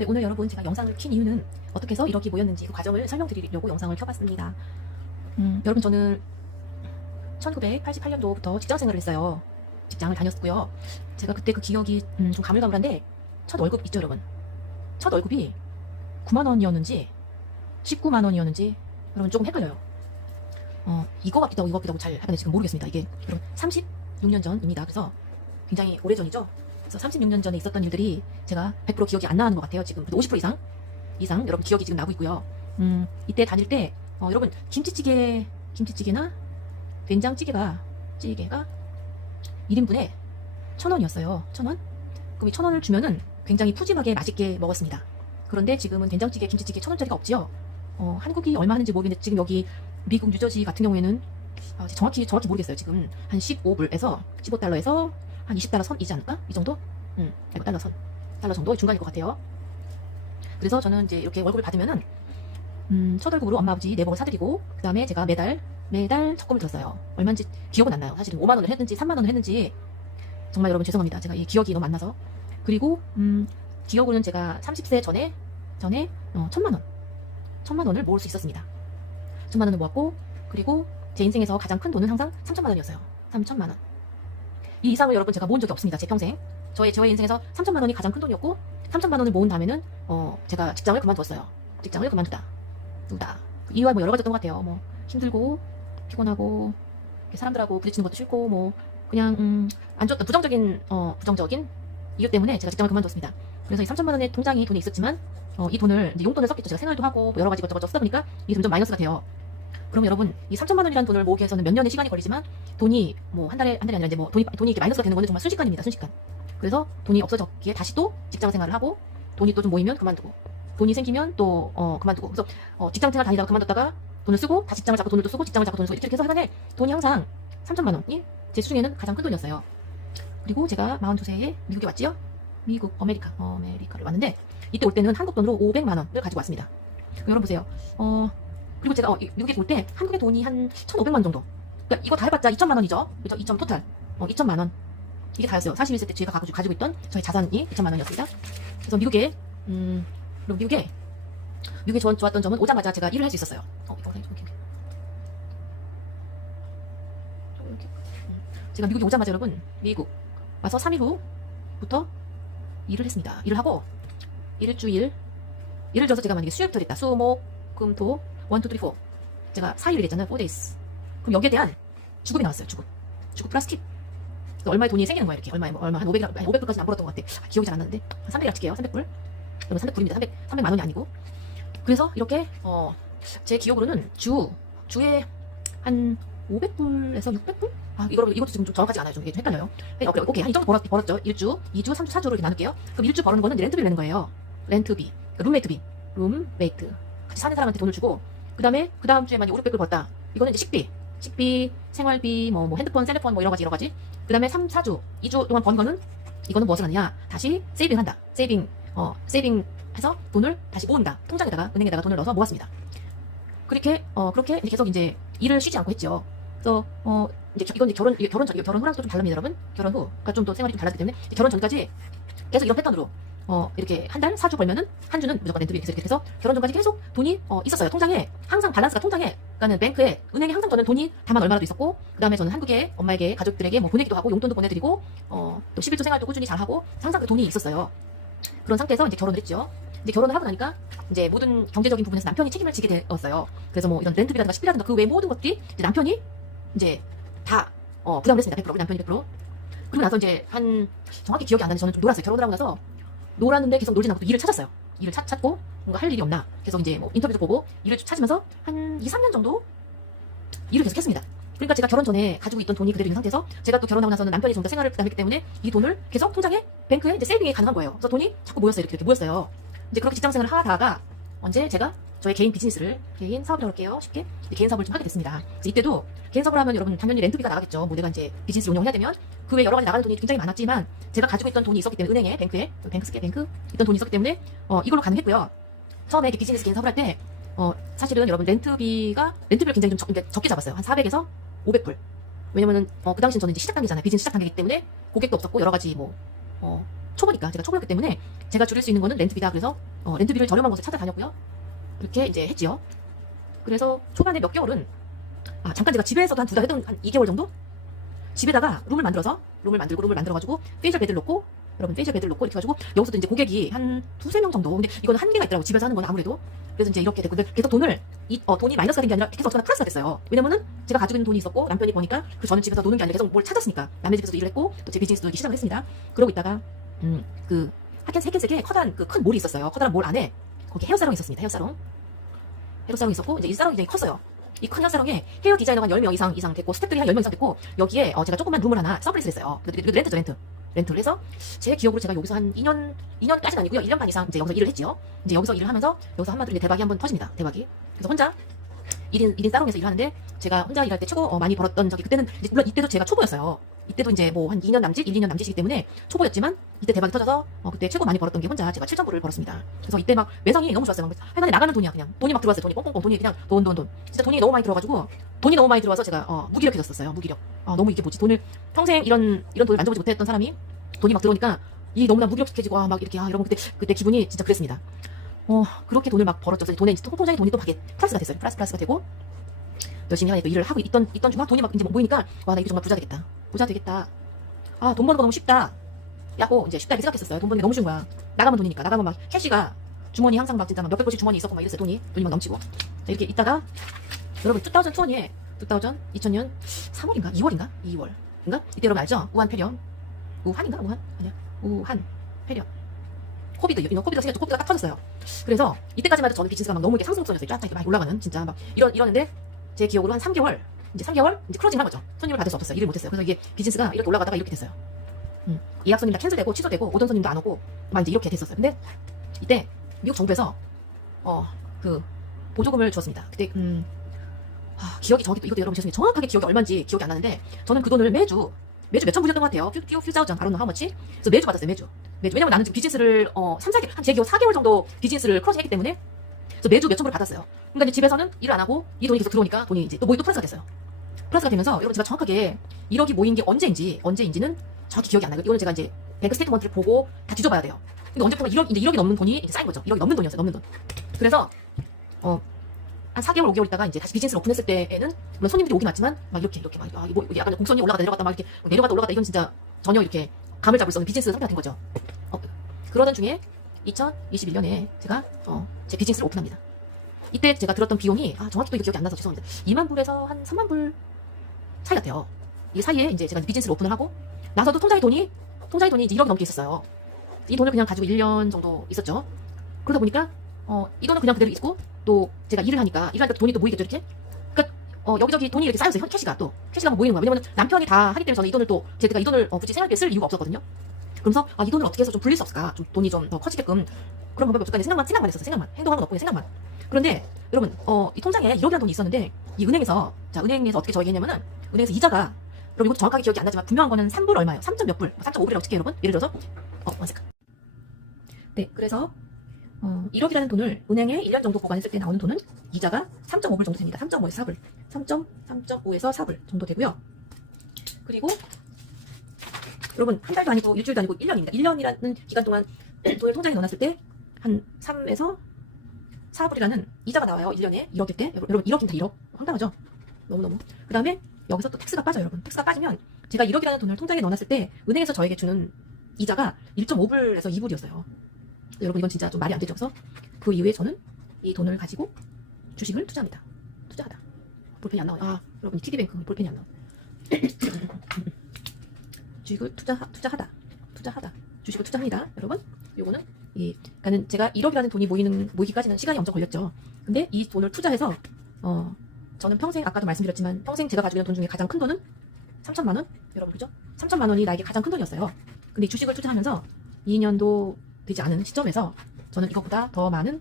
네, 오늘 여러분 제가 영상을 킨 이유는 어떻게 해서 1억이 모였는지 그 과정을 설명드리려고 영상을 켜봤습니다. 여러분 저는 1988년도부터 직장생활을 했어요. 직장을 다녔고요. 제가 그때 그 기억이 좀 가물가물한데 첫 월급 있죠 여러분. 첫 월급이 9만원이었는지 19만원이었는지 여러분 조금 헷갈려요. 이거 같기도 하고 이거 같기도 하고 잘 하면 지금 모르겠습니다. 이게 여러분 36년 전입니다. 그래서 굉장히 오래전이죠. 그래서 36년 전에 있었던 일들이 제가 100% 기억이 안 나는 것 같아요. 지금 50% 이상 여러분 기억이 지금 나고 있고요. 이때 다닐 때 여러분 김치찌개나 된장찌개가 1인분에 1,000원이었어요. 1,000원? 그럼 이 1,000원을 주면은 굉장히 푸짐하게 맛있게 먹었습니다. 그런데 지금은 된장찌개, 김치찌개 1,000원짜리가 없지요. 한국이 얼마 하는지 모르겠는데 지금 여기 미국 뉴저지 같은 경우에는 정확히 모르겠어요. 지금 한 15불에서 15달러에서 한 20달러 선이지 않을까? 이 정도? 달러 정도 중간일 것 같아요. 그래서 저는 이제 이렇게 월급을 받으면은 첫 월급으로 엄마 아버지 내복을 사드리고 그 다음에 제가 매달 적금을 들었어요. 얼마인지 기억은 안 나요. 사실은 5만 원을 했는지 3만 원을 했는지 정말 여러분 죄송합니다. 제가 이 기억이 너무 안 나서. 그리고 기억으로는 제가 30세 전에 1,000만 원을 모을 수 있었습니다. 1,000만 원을 모았고 그리고 제 인생에서 가장 큰 돈은 항상 3천만 원이었어요. 3천만 원. 이 이상을 여러분 제가 모은 적이 없습니다. 제 평생. 저의 인생에서 3천만 원이 가장 큰 돈이었고 3천만 원을 모은 다음에는 제가 직장을 그만두었어요. 직장을 그만두다. 이유와 뭐 여러 가지였던 것 같아요. 뭐 힘들고 피곤하고 사람들하고 부딪히는 것도 싫고 뭐 그냥 안 좋았던 부정적인 이유 때문에 제가 직장을 그만두었습니다. 그래서 이 3천만 원의 돈이 있었지만 이 돈을 이제 용돈을 썼겠죠. 제가 생활도 하고 뭐 여러 가지 것저것 쓰다 보니까 이게 점점 마이너스가 돼요. 그럼 여러분 이 3천만 원이라는 돈을 모으기 위해서는 몇 년의 시간이 걸리지만 돈이 뭐 한 달이 아니라 이제 뭐 돈이 이렇게 마이너스가 되는 거는 정말 순식간입니다. 순식간. 그래서 돈이 없어졌기에 다시 또 직장 생활을 하고 돈이 또 좀 모이면 그만두고 돈이 생기면 또 그만두고 그래서 직장 생활 다니다가 그만뒀다가 돈을 쓰고 다시 직장을 잡고 돈을 또 쓰고 직장을 잡고 돈을 쓰고 이렇게 해서 하간에 돈이 항상 3천만 원이 제 수중에는 가장 큰 돈이었어요. 그리고 제가 42세에 미국에 왔지요. 미국 아메리카를 왔는데 이때 올 때는 한국 돈으로 500만 원을 가지고 왔습니다. 여러분 보세요. 그리고 제가 미국에 올 때 한국의 돈이 한 1,500만 원 정도. 그러니까 이거 다 해봤자 2천만 원이죠. 그죠? 2점 토탈. 2천만 원. 이게 다였어요. 41세 때 제가 가지고 있던 저의 자산이 2천만 원이었습니다. 그래서 미국에 좋았던 점은 오자마자 제가 일을 할 수 있었어요. 제가 미국에 오자마자 여러분 미국 와서 3일 후부터 일을 했습니다. 일을 하고 일주일 예를 들어서 제가 만약에 수요일부터 했다. 수, 목, 금, 토 1, 2, 3, 4 제가 4일을 했잖아요. 4days. 그럼 여기에 대한 주급이 나왔어요. 주급 플러스 팁. 얼마의 돈이 생기는 거야 이렇게. 얼마 한 500불까지는 안 벌었던 것 같아. 기억이 잘 안 나는데 한 300을 칠게요. 300불. 그러면 300불입니다. 300만 원이 아니고. 그래서 이렇게 제 기억으로는 주에 한 500불에서 600불? 이것도 지금 좀 정확하지 않아요. 좀 헷갈려요. 오케이. 한 이 정도 벌었죠. 1주, 2주, 3주, 4주로 이렇게 나눌게요. 그럼 1주 버는 거는 렌트비를 내는 거예요. 렌트비. 룸메이트. 같이 사는 사람한테 돈을 주고, 그 다음 주에 만약 500불 벌었다. 이거는 이제 식비, 생활비, 뭐 핸드폰, 셀레폰, 뭐 여러 가지. 그 다음에 3, 4주, 2주 동안 번 거는, 이거는 무엇을 하느냐. 다시 세이빙한다. 세이빙해서 돈을 다시 모은다. 통장에다가, 은행에다가 돈을 넣어서 모았습니다. 그렇게 이제 계속 이제 일을 쉬지 않고 했죠. 그래서, 이제 결혼 후랑 또 좀 다릅니다, 여러분. 결혼 후. 그러니까 좀 또 생활이 좀 달라지기 때문에, 결혼 전까지 계속 이런 패턴으로, 이렇게 한 달 4주 벌면은 한 주는 무조건 렌트비 이렇게 해서 결혼 전까지 계속 돈이 있었어요. 통장에 항상 밸런스가 통장에 그러니까는 뱅크에 은행에 항상 저는 돈이 다만 얼마라도 있었고 그다음에 저는 한국에 엄마에게 가족들에게 뭐 보내기도 하고 용돈도 보내드리고 또 11조 생활도 꾸준히 잘하고 항상 그 돈이 있었어요. 그런 상태에서 이제 결혼을 했죠. 이제 결혼을 하고 나니까 이제 모든 경제적인 부분에서 남편이 책임을 지게 되었어요. 그래서 뭐 이런 렌트비라든가 식비라든가 그 외 모든 것들이 이제 남편이 이제 다 부담을 했습니다. 100%. 남편이 100%. 그리고 나서 이제 한 정확히 기억이 안 나는데 저는 좀 놀았어요. 결혼을 하고 나서 놀았는데 계속 놀진 않고 또 일을 찾았어요. 일을 찾고 뭔가 할 일이 없나. 계속 이제 뭐 인터뷰도 보고 일을 찾으면서 한 2, 3년 정도 일을 계속 했습니다. 그러니까 제가 결혼 전에 가지고 있던 돈이 그대로 있는 상태에서 제가 또 결혼하고 나서는 남편이 좀 더 생활을 부담했기 때문에 이 돈을 계속 통장에 뱅크에 이제 세이빙이 가능한 거예요. 그래서 돈이 자꾸 모였어요. 이렇게 모였어요. 이제 그렇게 직장 생활을 하다가 언제 제가 저의 개인 사업이라고 할게요. 쉽게 개인 사업을 좀 하게 됐습니다. 그래서 이때도 개인 사업을 하면 여러분 당연히 렌트비가 나가겠죠. 뭐 내가 이제 비즈니스를 운영해야 되면 그 외 여러 가지 나가는 돈이 굉장히 많았지만 제가 가지고 있던 돈이 있었기 때문에 은행에 뱅크 있던 돈이 있었기 때문에 이걸로 가능했고요. 처음에 이렇게 비즈니스 개인 사업을 할 때 사실은 여러분 렌트비를 굉장히 좀 적게 잡았어요. 한 400에서 500불. 왜냐면은 그 당시는 저는 이제 시작 단계잖아요. 비즈니스 시작 단계이기 때문에 고객도 없었고 여러 가지 초보니까 제가 초보였기 때문에 제가 줄일 수 있는 거는 렌트비다. 그래서 렌트비를 저렴한 곳에 찾아다녔고요. 그렇게 이제 했지요. 그래서 초반에 몇 개월은 잠깐 제가 집에서도 한 2달 했던 한 2개월 정도? 집에다가 룸을 만들어가지고 페이셜 베드를 놓고, 여러분 페이셜 베드를 놓고 이렇게 해가지고 여기서도 이제 고객이 한 2-3명 정도. 근데 이거는 한계가 있더라고, 집에서 하는 건 아무래도. 그래서 이제 이렇게 됐고, 근데 계속 돈이 마이너스가 된 게 아니라 계속 어쩌나 플러스가 됐어요. 왜냐면은 제가 가지고 있는 돈이 있었고 남편이 버니까 그 저는 집에서 노는 게 아니라 계속 뭘 찾았으니까 남의 집에서도 일을 했고 또 제 비즈니스도 시작을 했습니다. 그러고 있다가 그 하켄색에 커다란 그 큰 몰이 있었어요. 커다란 몰 안에 거기 헤어사롱이 있었습니다. 헤어사롱이 있었고 이제 이 사롱이 굉장히 컸어요. 이 큰 헤어사롱에 헤어 디자이너가 한 10명 이상 됐고 스태프들이 한 10명 이상 됐고 여기에 제가 조그만 룸을 하나 서브리스를 했어요. 렌트를 해서 제 기억으로 제가 여기서 한 2년까지는 아니고요. 1년 반 이상 이제 여기서 일을 했지요. 이제 여기서 일을 하면서 여기서 한마디로 이제 대박이 한번 터집니다. 대박이. 그래서 혼자 1인 사롱에서 일하는데 제가 혼자 일할 때 최고 많이 벌었던 적이 그때는 이제 물론 이때도 제가 초보였어요. 이때도 이제 뭐 한 2년 남짓, 2년 남짓이기 때문에 초보였지만 이때 대박이 터져서 그때 최고 많이 벌었던 게 혼자 제가 7,000불을 벌었습니다. 그래서 이때 막 매성이 너무 좋았어요. 하여간에 나가는 돈이야 그냥. 돈이 막 들어왔어요. 돈이 뽕뽕뽕 돈이 그냥 돈. 진짜 돈이 너무 많이 들어가지고 돈이 너무 많이 들어와서 제가 무기력해졌었어요. 무기력. 너무 이게 뭐지? 돈을 평생 이런 돈을 만져보지 못했던 사람이 돈이 막 들어오니까 이 너무나 무기력해지고 막 이렇게 여러분 그때 기분이 진짜 그랬습니다. 그렇게 돈을 막 벌었죠. 그래서 돈에 통장에 돈이 또 플러스가 됐어요. 플러스가 되고 열심히 하니까 일을 하고 있던 중간 돈이 막 이제 모이니까 와 나 이거 정말 부자 되겠다. 돈 버는 거 너무 쉽다. 야호 이제 쉽다 이렇게 생각했었어요. 돈 버는 게 너무 쉬운 거야. 나가면 돈이니까. 나가면 막 캐시가 주머니 항상 막 진짜 막 몇백 불씩 주머니 있었고 막 이랬어요. 돈이 막 넘치고. 자, 이렇게 있다가 여러분 2020에 2000년 3월인가 2월인가 이때 여러분 알죠? 우한 폐렴. 우한 폐렴. 코비드가 생겼죠. 코비드가 딱 터졌어요. 그래서 이때까지만 해도 저는 비즈니스가 막 너무 이렇게 상승성이었어요. 쫙 이렇게 막 올라가는 진짜 막 이러는데 제 기억으로 한 3개월 이제 클로징을 한 거죠. 손님을 받을 수 없었어요. 일을 못했어요. 그래서 이게 비즈니스가 이렇게 올라가다가 이렇게 됐어요. 예약 손님 다 캔슬되고 취소되고 오던 손님도 안 오고 막 이제 이렇게 됐었어요. 근데 이때 미국 정부에서 그 보조금을 주었습니다. 그때 기억이 정확히 또 이것도 여러분 죄송해요. 정확하게 기억이 얼마인지 기억이 안 나는데 저는 그 돈을 매주 몇천 불이었던 것 같아요. few thousand, I don't know how much. 그래서 매주 받았어요. 매주. 왜냐면 나는 지금 비즈니스를 3-4개월, 제 기억 4개월 정도 비즈니스를 크로징 했기 때문에 그래서 매주 몇천 불 받았어요. 그러니까 이제 집에서는 일을 안 하고 이 돈이 계속 들어오니까 돈이 이제 또 플러스가 됐어요. 플러스가 되면서 여러분 제가 정확하게 1억이 모인 게 언제인지는 정확히 기억이 안 나요. 이거는 제가 이제 뱅크 스테이트먼트를 보고 다 뒤져봐야 돼요. 근데 언제부턴가 1억이 넘는 돈이 이제 쌓인 거죠. 1억이 넘는 돈이었어요. 넘는 돈. 그래서 한 4개월, 5개월 있다가 이제 다시 비즈니스를 오픈했을 때에는 물론 손님들이 오긴 왔지만 막 이렇게 막 뭐 약간 곡선이 올라갔다 내려갔다 막 이렇게 내려갔다 올라갔다 이건 진짜 전혀 이렇게 감을 잡을 수 없는 비즈니스 상태가 된 거죠. 그러던 중에 2021년에 제가 제 비즈니스를 오픈합니다. 이때 제가 들었던 비용이 정확히 또 이거 기억이 안 나서 죄송합니다. 2만 불에서 한 3만 불 사이 같아요. 이 사이에 이제 제가 비즈니스를 오픈을 하고 나서도 통장에 돈이 이제 1억이 넘게 있었어요. 이 돈을 그냥 가지고 1년 정도 있었죠. 그러다 보니까 이 돈은 그냥 그대로 있고 또 제가 일을 하니까 돈이 또 모이겠죠 이렇게. 그러니까 여기저기 돈이 이렇게 쌓였어요. 캐시가 막 모이는 거야. 왜냐면 남편이 다 하기 때문에 저는 이 돈을 또 제가 이 돈을 굳이 생활비에 쓸 이유가 없었거든요. 그러면서 이 돈을 어떻게 해서 좀 불릴 수 없을까? 좀 돈이 좀 더 커지게끔 그런 방법이 없을까? 생각만 했었어요. 생각만. 행동한 건 없고 생각만. 그런데 여러분 이 통장에 1억이라는 돈이 있었는데 이 은행에서 어떻게 저에게 했냐면은 은행에서 이자가 여러분 이것도 정확하게 기억이 안 나지만 분명한 거는 3불 얼마예요? 3점 몇 불? 3.5불이라고 칠게요 여러분. 예를 들어서 원세카. 네, 그래서 1억이라는 돈을 은행에 1년 정도 보관했을 때 나오는 돈은 이자가 3.5불 정도 됩니다. 3.5에서 4불. 3.5에서 4불 정도 되고요. 그리고 여러분 한 달도 아니고 일주일도 아니고 1년입니다. 1년이라는 기간 동안 돈을 통장에 넣어놨을 때 한 3에서 4불이라는 이자가 나와요. 1년에 1억일 때. 여러분 1억이면 다 1억. 황당하죠? 너무너무. 그 다음에 여기서 또 텍스가 빠져요. 여러분. 텍스가 빠지면 제가 1억이라는 돈을 통장에 넣어놨을 때 은행에서 저에게 주는 이자가 1.5불에서 2불이었어요. 여러분 이건 진짜 좀 말이 안 되죠. 그래서 그 이후에 저는 이 돈을 가지고 주식을 투자합니다. 투자하다. 볼펜이 안 나와요. 여러분 이 TD뱅크 볼펜이 안 나와요. 주식을 투자하다. 주식을 투자합니다. 여러분 요거는 그러니까는 제가 1억이라는 돈이 모이기까지는 시간이 엄청 걸렸죠. 근데 이 돈을 투자해서 저는 평생 아까도 말씀드렸지만 평생 제가 가지고 있는 돈 중에 가장 큰 돈은 3천만 원? 여러분 그죠? 3천만 원이 나에게 가장 큰 돈이었어요. 근데 이 주식을 투자하면서 2년도 되지 않은 시점에서 저는 이것보다 더 많은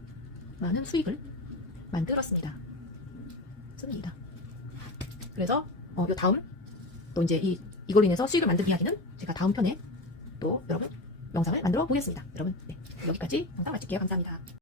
수익을 만들었습니다. 그래서 요 다음 또 이제 이걸로 인해서 수익을 만든 이야기는 제가 다음 편에 또 여러분 영상을 만들어 보겠습니다. 여러분 네, 여기까지 영상 마칠게요. 감사합니다.